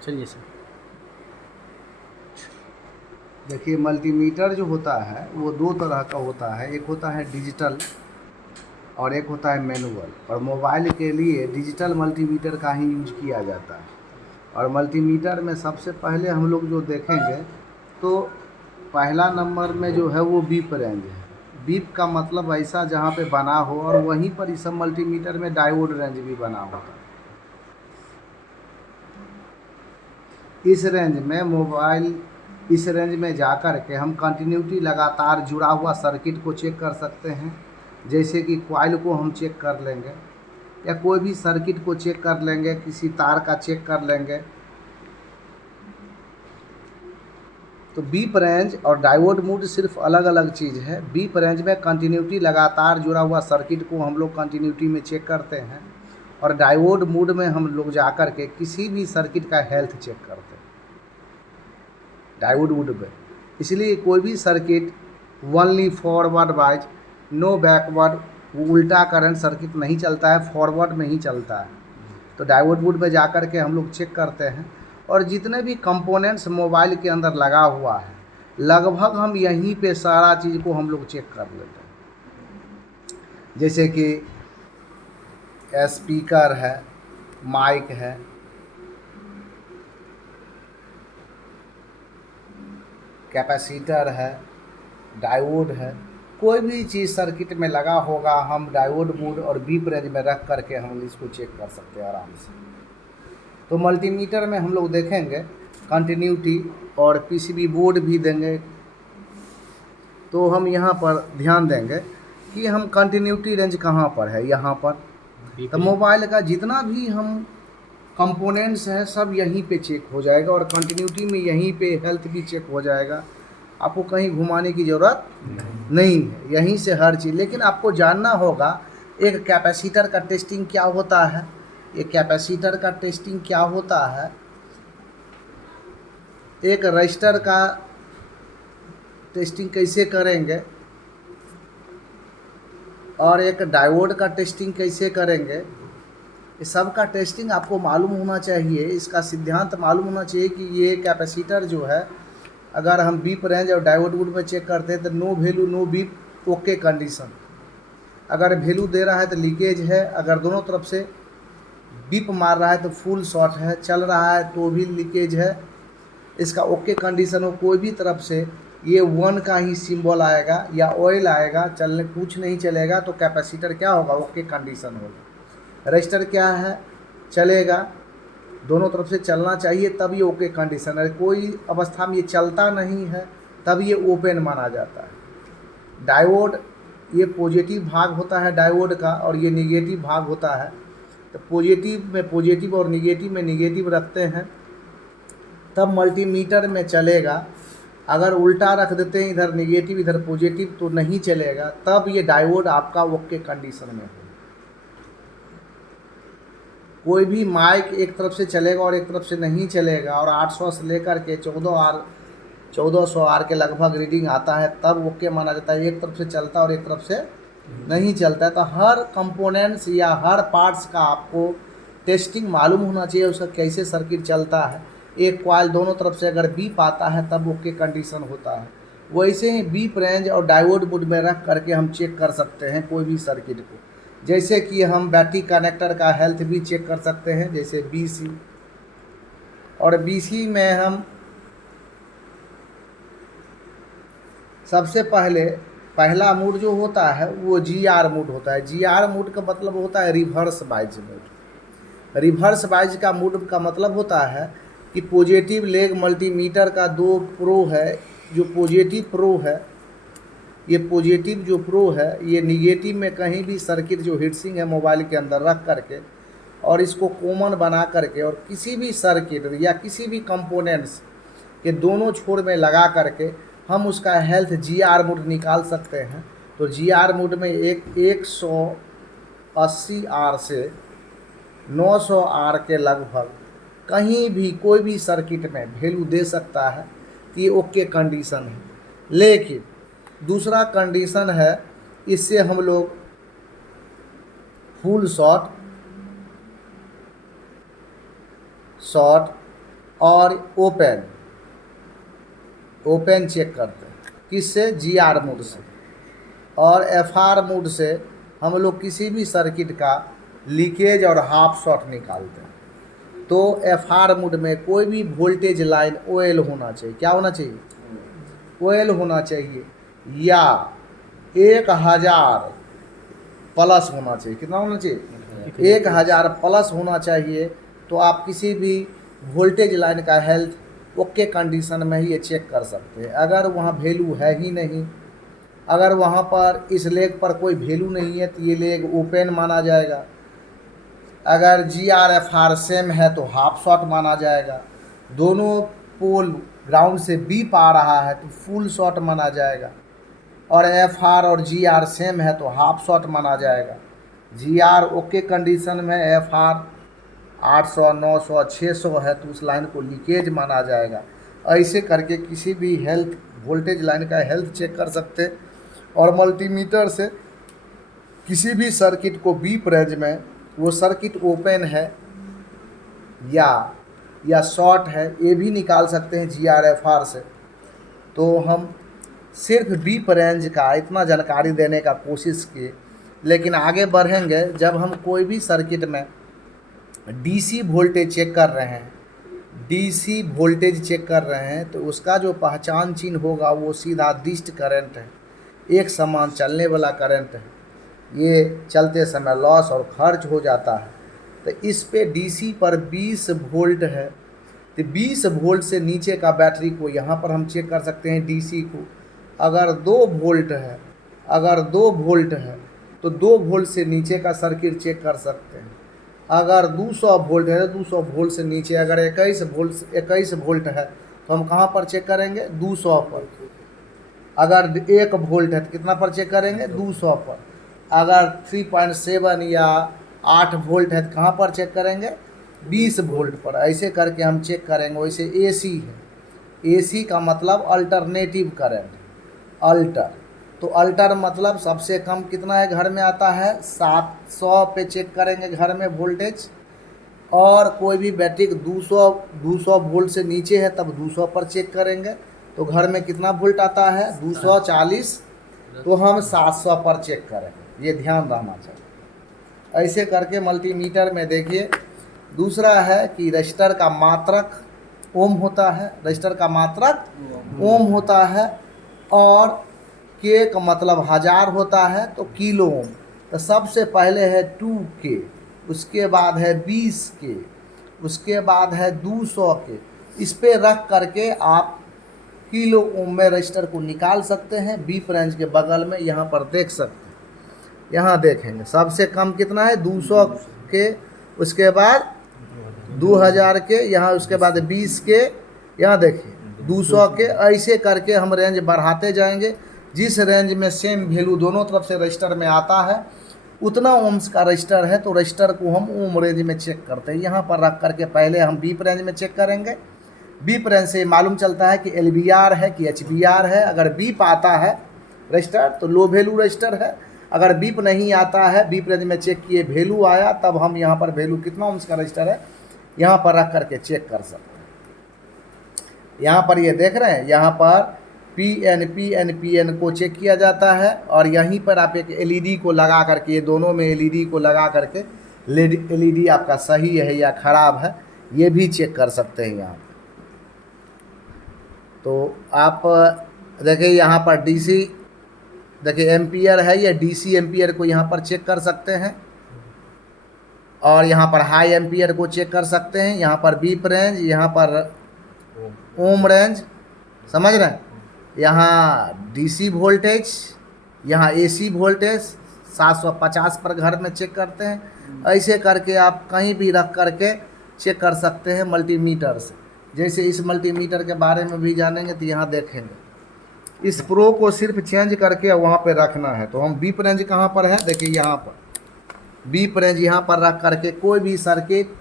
चलिए सर। देखिए, मल्टीमीटर जो होता है वो दो तरह का होता है, एक होता है डिजिटल और एक होता है मैनुअल। और मोबाइल के लिए डिजिटल मल्टीमीटर का ही यूज किया जाता है। और मल्टीमीटर में सबसे पहले हम लोग जो देखेंगे तो पहला नंबर में जो है वो बीप रेंज है। बीप का मतलब ऐसा जहाँ पे बना हो, और वहीं पर इस सब मल्टीमीटर में डायोड रेंज भी बना होता है। इस रेंज में मोबाइल इस रेंज में जा कर के हम कंटिन्यूटी लगातार जुड़ा हुआ सर्किट को चेक कर सकते हैं। जैसे कि कॉइल को हम चेक कर लेंगे, या कोई भी सर्किट को चेक कर लेंगे, किसी तार का चेक कर लेंगे। तो बीप रेंज और डायोड मोड सिर्फ अलग अलग चीज़ है। बीप रेंज में कंटिन्यूटी लगातार जुड़ा हुआ सर्किट को हम लोग कंटिन्यूटी में चेक करते हैं, और डायोड मोड में हम लोग जा कर के किसी भी सर्किट का हेल्थ चेक करते हैं डायोड मोड में। इसलिए कोई भी circuit only forward wise, no backward, वो उल्टा करंट सर्किट नहीं चलता है, फॉरवर्ड में ही चलता है। तो डायोड मोड में जा कर के हम लोग चेक करते हैं। और जितने भी कंपोनेंट्स मोबाइल के अंदर लगा हुआ है, लगभग हम यहीं पे सारा चीज़ को हम लोग चेक कर लेते हैं। जैसे कि स्पीकर है, माइक है, कैपेसिटर है, डायोड है, कोई भी चीज़ सर्किट में लगा होगा, हम डायोड मोड और बीप रेंज में रख करके हम इसको चेक कर सकते हैं आराम से। तो मल्टीमीटर में हम लोग देखेंगे कंटिन्यूटी, और पीसीबी बोर्ड भी देंगे। तो हम यहाँ पर ध्यान देंगे कि हम कंटिन्यूटी रेंज कहाँ पर है, यहाँ पर। तो मोबाइल का जितना भी हम कंपोनेंट्स हैं सब यहीं पे चेक हो जाएगा, और कंटिन्यूटी में यहीं पे हेल्थ भी चेक हो जाएगा। आपको कहीं घुमाने की ज़रूरत नहीं है, यहीं से हर चीज़। लेकिन आपको जानना होगा एक कैपेसिटर का टेस्टिंग क्या होता है। एक कैपेसिटर का टेस्टिंग क्या होता है, एक रजिस्टर का टेस्टिंग कैसे करेंगे, और एक डायोड का टेस्टिंग कैसे करेंगे, ये सब का टेस्टिंग आपको मालूम होना चाहिए। इसका सिद्धांत मालूम होना चाहिए कि ये कैपेसिटर जो है, अगर हम बीप रेंज और डायोड वुड में चेक करते हैं तो no value no beep, okay condition. अगर वैल्यू दे रहा है तो लीकेज है, अगर दोनों तरफ से बीप मार रहा है तो फुल शॉट है, चल रहा है तो भी लीकेज है। इसका ओके कंडीशन हो, कोई भी तरफ से ये वन का ही सिंबल आएगा या ऑयल आएगा, चलने कुछ नहीं चलेगा, तो कैपेसिटर क्या होगा, ओके कंडीशन होगा। रजिस्टर क्या है, चलेगा, दोनों तरफ से चलना चाहिए, तब ये ओके कंडीशन है। कोई अवस्था में ये चलता नहीं है, तब ये ओपन माना जाता है। डायोड, ये पॉजिटिव भाग होता है डायोड का, और ये निगेटिव भाग होता है। तो पॉजिटिव में पॉजिटिव और निगेटिव में निगेटिव रखते हैं, तब मल्टीमीटर में चलेगा। अगर उल्टा रख देते हैं, इधर निगेटिव इधर पॉजिटिव, तो नहीं चलेगा, तब ये डायोड आपका ओके कंडीशन में हो। कोई भी माइक एक तरफ से चलेगा और एक तरफ से नहीं चलेगा, और 800 से लेकर के 1400 आर के लगभग रीडिंग आता है, तब ओके माना जाता है। एक तरफ से चलता है और एक तरफ से नहीं चलता है। तो हर कंपोनेंट्स या हर पार्ट्स का आपको टेस्टिंग मालूम होना चाहिए, उसका कैसे सर्किट चलता है। एक कॉइल दोनों तरफ से अगर बीप आता है तब ओके कंडीशन होता है। वैसे ही बीप रेंज और डायोड मोड में रख करके हम चेक कर सकते हैं कोई भी सर्किट को। जैसे कि हम बैटरी कनेक्टर का हेल्थ भी चेक कर सकते हैं, जैसे BC। और BC में हम सबसे पहला मोड जो होता है वो GR मोड होता है। GR मोड का मतलब होता है reverse bias mode. Reverse bias का मोड का मतलब होता है कि पॉजिटिव लेग मल्टीमीटर का दो प्रो है। जो पॉजिटिव प्रो है, ये पॉजिटिव जो प्रो है, ये निगेटिव में कहीं भी सर्किट जो हीटसिंग है मोबाइल के अंदर रख करके, और इसको कॉमन बना करके, और किसी भी सर्किट या किसी भी कंपोनेंट्स के दोनों छोर में लगा करके हम उसका हेल्थ GR मोड निकाल सकते हैं। तो GR मोड में 180 आर से 900 आर के लगभग कहीं भी कोई भी सर्किट में वैल्यू दे सकता है, कि ये ओके कंडीशन है। लेकिन दूसरा कंडीशन है, इससे हम लोग फुल शॉट, और ओपन चेक करते हैं। किससे? GR मोड से। और FR मोड से हम लोग किसी भी सर्किट का लीकेज और हाफ शॉर्ट निकालते हैं। तो FR मोड में कोई भी वोल्टेज लाइन OL होना चाहिए। क्या होना चाहिए? OL होना चाहिए, या 1000 प्लस होना चाहिए। कितना होना चाहिए? 1000 प्लस होना चाहिए। तो आप किसी भी वोल्टेज लाइन का हेल्थ ओके कंडीशन में ही ये चेक कर सकते हैं। अगर वहाँ वैल्यू है ही नहीं, अगर वहाँ पर इस लेग पर कोई वैल्यू नहीं है तो ये लेग ओपन माना जाएगा। अगर GR FR सेम है तो हाफ शॉर्ट माना जाएगा। दोनों पोल ग्राउंड से बीप आ रहा है तो फुल शॉर्ट माना जाएगा। और FR और GR सेम है तो हाफ शॉर्ट माना जाएगा। GR ओके कंडीशन में, FR 800, 900, 600 है तो उस लाइन को लीकेज माना जाएगा। ऐसे करके किसी भी हेल्थ वोल्टेज लाइन का हेल्थ चेक कर सकते। और मल्टीमीटर से किसी भी सर्किट को बीप रेंज में वो सर्किट ओपन है या शॉर्ट है ये भी निकाल सकते हैं GR FR से। तो हम सिर्फ बीप रेंज का इतना जानकारी देने का कोशिश किए, लेकिन आगे बढ़ेंगे जब हम कोई भी सर्किट में DC वोल्टेज चेक कर रहे हैं, DC वोल्टेज चेक कर रहे हैं तो उसका जो पहचान चिन्ह होगा वो सीधा दिष्ट करंट है, एक समान चलने वाला करंट है। ये चलते समय लॉस और खर्च हो जाता है। तो इस पे DC पर 20 वोल्ट है तो 20 वोल्ट से नीचे का बैटरी को यहाँ पर हम चेक कर सकते हैं DC को। अगर 2 वोल्ट है, अगर 2 वोल्ट है तो 2 वोल्ट से नीचे का सर्किट चेक कर सकते हैं। अगर 200 वोल्ट है तो 200 वोल्ट से नीचे, अगर 21 वोल्ट है तो हम कहाँ पर चेक करेंगे? 200 पर। अगर 1 वोल्ट है तो कितना पर चेक करेंगे? 200 पर। अगर 3.7 या 8 वोल्ट है तो कहाँ पर चेक करेंगे? 20 वोल्ट पर। ऐसे करके हम चेक करेंगे। वैसे AC है, AC का मतलब अल्टरनेटिव करंट, अल्टर। तो अल्टर मतलब सबसे कम कितना है घर में आता है? 700 पे चेक करेंगे घर में वोल्टेज। और कोई भी बैटरी 200 वोल्ट से नीचे है तब 200 पर चेक करेंगे। तो घर में कितना वोल्ट आता है? 240, तो हम 700 पर चेक करेंगे। ये ध्यान रहना चाहिए। ऐसे करके मल्टीमीटर में देखिए। दूसरा है कि रजिस्टर का मात्रक ओम होता है, रजिस्टर का मात्रक ओम होता है। और K का मतलब 1000 होता है तो किलो ओम। तो सबसे पहले है 2K, उसके बाद है 20K, उसके बाद है 200K। इस पे रख करके आप किलो ओम में रजिस्टर को निकाल सकते हैं। बीप रेंज के बगल में यहाँ पर देख सकते हैं। यहाँ देखेंगे सबसे कम कितना है? 200K, उसके बाद 2000K, यहाँ उसके बाद 20K, यहाँ देखिए 200K। ऐसे करके हम रेंज बढ़ाते जाएंगे। जिस रेंज में सेम वैल्यू दोनों तरफ से रजिस्टर में आता है उतना ओम्स का रजिस्टर है तो रजिस्टर को हम ओम रेंज में चेक करते हैं। यहाँ पर रख करके पहले हम बीप रेंज में चेक करेंगे। बीप रेंज से मालूम चलता है कि LBR है कि HBR है। अगर बीप आता है रजिस्टर तो लो वैल्यू रजिस्टर है। अगर बीप नहीं आता है, बीप रेंज में चेक किए वैल्यू आया, तब हम यहाँ पर वैल्यू कितना ओम्स का रजिस्टर है यहाँ पर रख करके चेक कर सकते हैं। यहाँ पर ये देख रहे हैं, यहाँ पर PN को चेक किया जाता है। और यहीं पर आप एक LED को लगा करके, ये दोनों में LED को लगा करके LED आपका सही है या ख़राब है ये भी चेक कर सकते हैं यहाँ। तो आप देखिए यहाँ पर DC देखिए एम्पियर है, ये DC एम्पियर को यहाँ पर चेक कर सकते हैं। और यहाँ पर हाई एम्पियर को चेक कर सकते हैं। यहाँ पर बीप रेंज, यहाँ पर ओम रेंज, समझ रहे हैं। यहाँ DC वोल्टेज, यहाँ AC वोल्टेज 750 पर घर में चेक करते हैं। ऐसे करके आप कहीं भी रख करके चेक कर सकते हैं मल्टीमीटर से। जैसे इस मल्टीमीटर के बारे में भी जानेंगे तो यहाँ देखेंगे। इस प्रो को सिर्फ चेंज करके वहाँ पे रखना है। तो हम बीप रेंज कहाँ पर है? देखिए यहाँ पर बीप रेंज यहाँ पर रख करके कोई भी circuit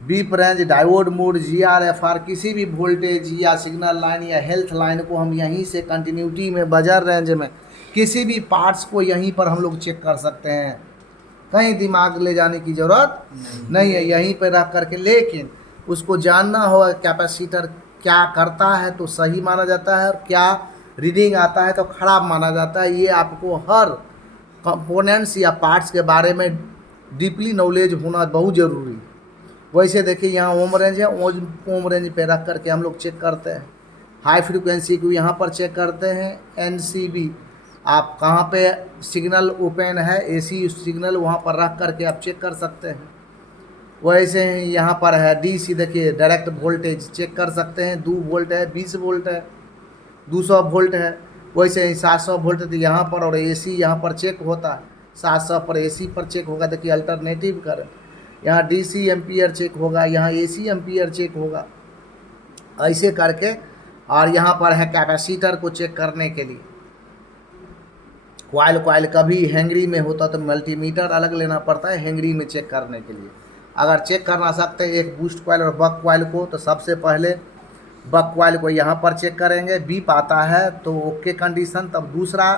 beep range, diode mode, GR FR किसी भी वोल्टेज या सिग्नल लाइन या हेल्थ लाइन को हम यहीं से कंटिन्यूटी में, बजर रेंज में किसी भी पार्ट्स को यहीं पर हम लोग चेक कर सकते हैं। कहीं दिमाग ले जाने की ज़रूरत नहीं है, यहीं पर रख करके। लेकिन उसको जानना होगा कैपेसिटर क्या करता है तो सही माना जाता है, और क्या रीडिंग आता है तो ख़राब माना जाता है। ये आपको हर कंपोनेंट्स या पार्ट्स के बारे में डीपली नॉलेज होना बहुत ज़रूरी है। वैसे देखिए यहाँ ओम रेंज है, ओम रेंज पे रख करके हम लोग चेक करते हैं। हाई फ्रीक्वेंसी को यहाँ पर चेक करते हैं। एनसीबी आप कहाँ पे सिग्नल ओपन है, एसी सिग्नल वहाँ पर रख करके आप चेक कर सकते हैं। वैसे ही यहाँ पर है डीसी, देखिए डायरेक्ट वोल्टेज चेक कर सकते हैं। 2 वोल्ट है, 20 वोल्ट है, 200 वोल्ट है। वैसे ही 700 वोल्ट तो यहाँ पर, और एसी यहाँ पर चेक होता है। 700 पर एसी पर चेक होगा। देखिए अल्टरनेटिव करंट, यहाँ डीसी एम्पियर चेक होगा, यहाँ एसी एम्पियर चेक होगा, ऐसे करके। और यहाँ पर है कैपेसिटर को चेक करने के लिए। कॉइल कभी हेनरी में होता तो मल्टीमीटर अलग लेना पड़ता है हेनरी में चेक करने के लिए। अगर चेक करना सकते हैं एक बूस्ट कॉइल और बक कॉइल को, तो सबसे पहले बक कॉइल को यहाँ पर चेक करेंगे। बीप आता है तो ओके कंडीशन। तब दूसरा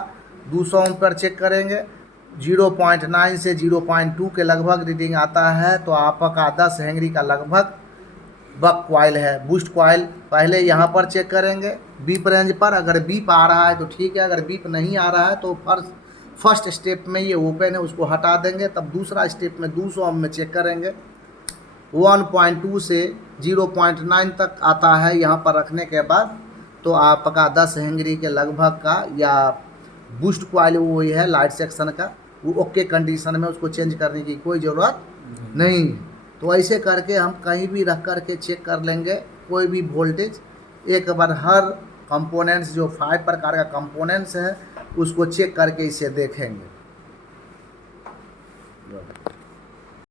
200 ओम पर चेक करेंगे। 0.9 से 0.2 के लगभग रीडिंग आता है तो आपका 10 हेनरी का लगभग बक कॉइल है। बूस्ट कॉइल पहले यहाँ पर चेक करेंगे बीप रेंज पर। अगर बीप आ रहा है तो ठीक है, अगर बीप नहीं आ रहा है तो फर्स्ट स्टेप में ये ओपन है उसको हटा देंगे। तब दूसरा स्टेप में 200 ओम में चेक करेंगे। 1.2 से 0.9 तक आता है यहाँ पर रखने के बाद तो आपका 10 हेनरी के लगभग का या बूस्ट कॉइल वही है लाइट सेक्शन का, वो ओके कंडीशन में, उसको चेंज करने की कोई ज़रूरत नहीं है। तो ऐसे करके हम कहीं भी रख कर के चेक कर लेंगे कोई भी वोल्टेज। एक बार हर कंपोनेंट्स जो 5 प्रकार का कंपोनेंट्स है उसको चेक करके इसे देखेंगे।